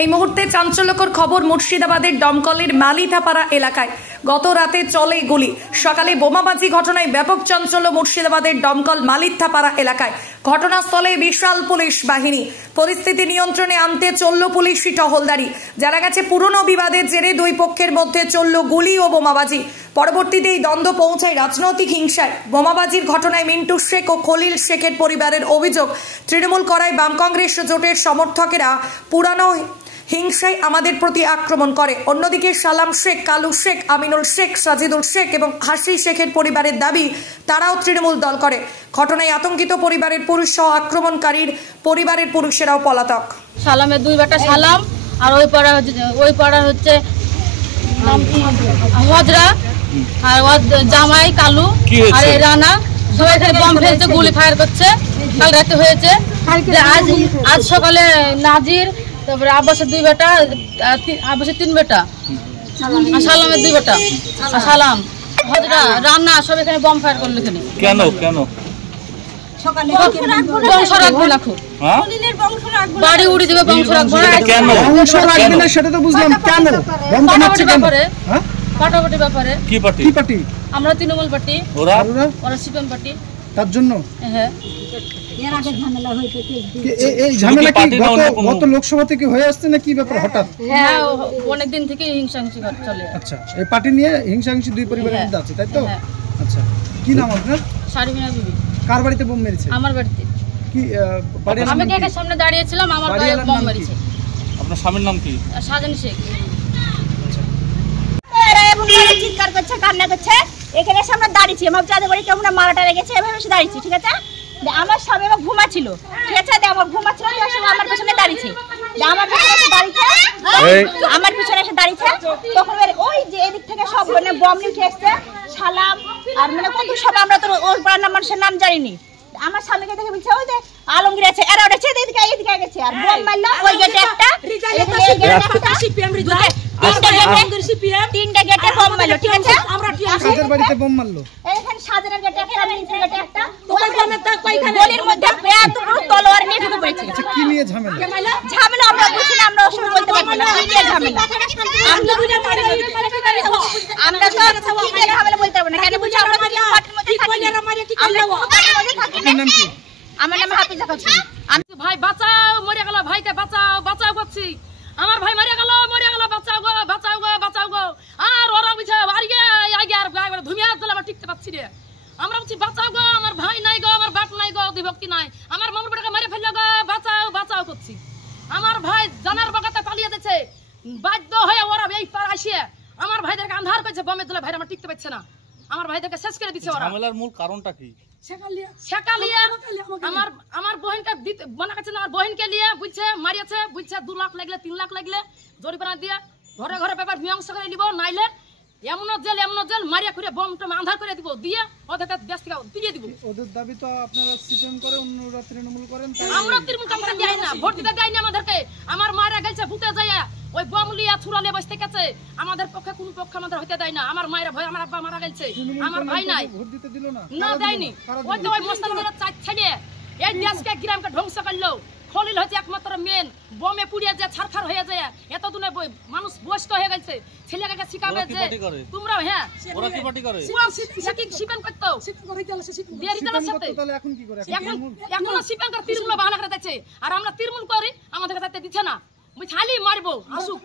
এই মুহূর্তে চাঞ্চল্যকর খবর মুর্শিদাবাদের দমকলের মালিথাপাড়া এলাকায় গত রাতে চলে গুলি, সকালে বোমাবাজি ঘটনায় ব্যাপক চাঞ্চল্য মুর্শিদাবাদের দমকল মালিথাপাড়া এলাকায়। ঘটনাস্থলে বিশাল পুলিশ বাহিনী, পরিস্থিতি নিয়ন্ত্রণে আনতে চলল পুলিশি টহলদারি। জানা গেছে পুরনো বিবাদের জেরে দুই পক্ষের মধ্যে চলল গুলি ও বোমাবাজি। পরবর্তীতে এই দ্বন্দ্ব পৌঁছায় রাজনৈতিক হিংসায়। বোমাবাজির ঘটনায় মিন্টু শেখ ও খলিল শেখের পরিবারের অভিযোগ, তৃণমূল করায় বাম কংগ্রেস জোটের সমর্থকেরা পুরানো হিংসায় আমাদের প্রতি আক্রমণ করে। অন্যদিকে সালাম শেখ, কালু শেখ, আমিনুল শেখ, সাজিদুল শেখ এবং হাসি শেখের পরিবারের দাবি তারাও তৃণমূল দল করে। ঘটনায় আতঙ্কিত পরিবারের পুরুষ সহ আক্রমণকারীর পরিবারের পুরুষেরাও পলাতক। সালামের দুই বেটা সালাম আর ওই পাড়া হচ্ছে হজরা আর জামাই কালু আর রানা, সবাই এখানে বম ফেলছে, গুলি ফায়ার করছে। কাল রাতে হয়েছে, আজ সকালে নাজির, তারপরে আব্বাসের দুই বেটা, আব্বাসের তিন বেটা, সালামের দুই বেটা, সালাম হজরা রান্না সব এখানে বম ফায়ার করলো। এখানে কেন কেন বংশ রাখবো না, খুব বাড়ি উড়ে যাবে, বংশ রাখবো না। কেন বংশ রাখবে না সেটা তো বুঝলাম, কেন পাটাপাটির ব্যাপারে, পাটাপাটির ব্যাপারে। কি পার্টি? আমরা তৃণমূল পার্টি, ওরা সিপিএম পার্টি। তার জন্য হ্যাঁ, এই ঝামেলা কি গত লোকসভাতে কি হয়ে আসছে না কি ব্যাপার হঠাৎ? হ্যাঁ, অনেক দিন থেকে হিংসাহিংসি চলে। আচ্ছা, এই পার্টি নিয়ে হিংসাহিংসি দুই পরিবারের মধ্যে আছে, তাই তো? আচ্ছা, কি নাম আপনার? শারমিনা বিবি। কার বাড়িতে বোম মেরেছে? আমার বাড়িতে। কি বাড়ি? আমি গেটের সামনে দাঁড়িয়ে ছিলাম, আমার গায়ে বোম মেরেছে। আপনার স্বামীর নাম কি? সাজান শেখ। চিৎকার করছে, কান্না করছে, এখানে এসে আমরা দাঁড়িয়েছি। আমার যাদের বাড়ি কেমন মারাটা লেগেছে, এভাবে এসে দাঁড়িয়েছি। ঠিক আছে, আমার স্বামী আমার ঘুমাচ্ছিল, ঠিক আছে, আমার ঘুমাচ্ছিল, আমার পেছনে দাঁড়িয়েছে, আমার পেছনে এসে দাঁড়িয়েছে, আমার পিছনে এসে দাঁড়িয়েছে। তখন ওই যে এদিক থেকে সব মানে বম নিয়ে এসছে, সালাম আর মানে কত সব, আমরা তো ওই পাড়ার মানুষের নাম জানিনি। আমার স্বামীকে দেখে বলছে ওই যে আলমগীর আছে, এরা উঠেছে, এদিকে গেছে আর বম মারলো। ওই গেটে একটা, তিনটা গেটে বম মারলো। ঠিক আছে, সাজের বাড়িতে বম মারলো, এখানে সাজের গেটে একটা, মিন্টুর গেটে একটা, গলির মধ্যে তলোয়ার নিয়ে ঢুকে পড়েছে। কি নিয়ে ঝামেলা? ঝামেলা আমরা বুঝি না, আমরা ওসব বলতে পারবো না। কি নিয়ে ঝামেলা আমরা তো কি নিয়ে ঝামেলা বলতে পারবো না। কেন বুঝি আমরা পার্টির মধ্যে থাকি। আমার নাম হাফিজা খাতুন। আমি ভাই বাঁচাও, মরে গেল, ভাইকে বাঁচাও, বাঁচাও করছি। আমার ভাই মরে গেল, বাঁচাও গো, বাঁচাও গো, বাঁচাও গো। আর ওরা বুঝে আর ধুমিয়া দিলে আমরা টিকতে পারছি রে। আমরা বলছি বাঁচাও গো, আমার ভাই নাই গো, আমার বাপ নাই গো, দুই ভক্তি নাই, আমার মামুর বেটাকে মেরে ফেললো গো, বাঁচাও বাঁচাও করছি। আমার ভাই জানার বাগাতে পালিয়ে দিয়েছে, বাধ্য হয়ে ওরা এই পার আসিয়ে আমার ভাইদেরকে আন্ধার করেছে, বমের দিলে ভাইরা আমার টিকতে পারছে না, আমার ভাইদেরকে শেষ করে দিচ্ছে ওরা। ঝামেলার মূল কারণটা কি? আমার বোনকে মনে করছে না, আমার বোনকে নিয়ে বুঝছে মারিয়েছে, বুঝছে 2 লাখ লাগলে 3 লাখ লাগলে জরিমানা দিয়ে ঘরে ঘরে পেপার মীমাংসা করে নিব, নাইলে এমন জেল মারিয়া করে বম টম আন্ধার করে দিব, দিয়ে ওদেরকে দেশ থেকে দিয়ে দিব। ওদের দাবি তো আপনারা সিপিএম করে, অন্যরা তৃণমূল করেন। আমরা তৃণমূল কামটা দেয় না, ভোট দিতে দেয় না আমাদেরকে। আমার মারা গেছে ভূতে যায়, ওই বম লিয়া ছুরালে বসতে গেছে, আমাদের পক্ষে কোন পক্ষ আমাদের হতে দেয় না। আমার মায়ের ভয়, আমার আব্বা মারা গেছে, আমার ভাই নাই, ভোট দিতে দিল না, না দেয়নি। ওই তো ওই মুসলমানের চাই ছেলে এই দেশকে গ্রামকে ধ্বংস করলো। খলিল হচ্ছে একমাত্র মেন, বমে পুড়িয়ে যায়, ছারখার হয়ে যায়, এতদিনে মানুষ বয়স্ক হয়ে গেছে, ছেলেকে শিখাবে যে তোমরা হ্যাঁ ওরা কি পার্টি করে, শিপিং করতো, এখন শিপিং করে তৃণমূল বাহানা করে দিচ্ছে, আর আমরা তৃণমূল করি, আমাদের দিচ্ছে না, খালি মারবো আসুক।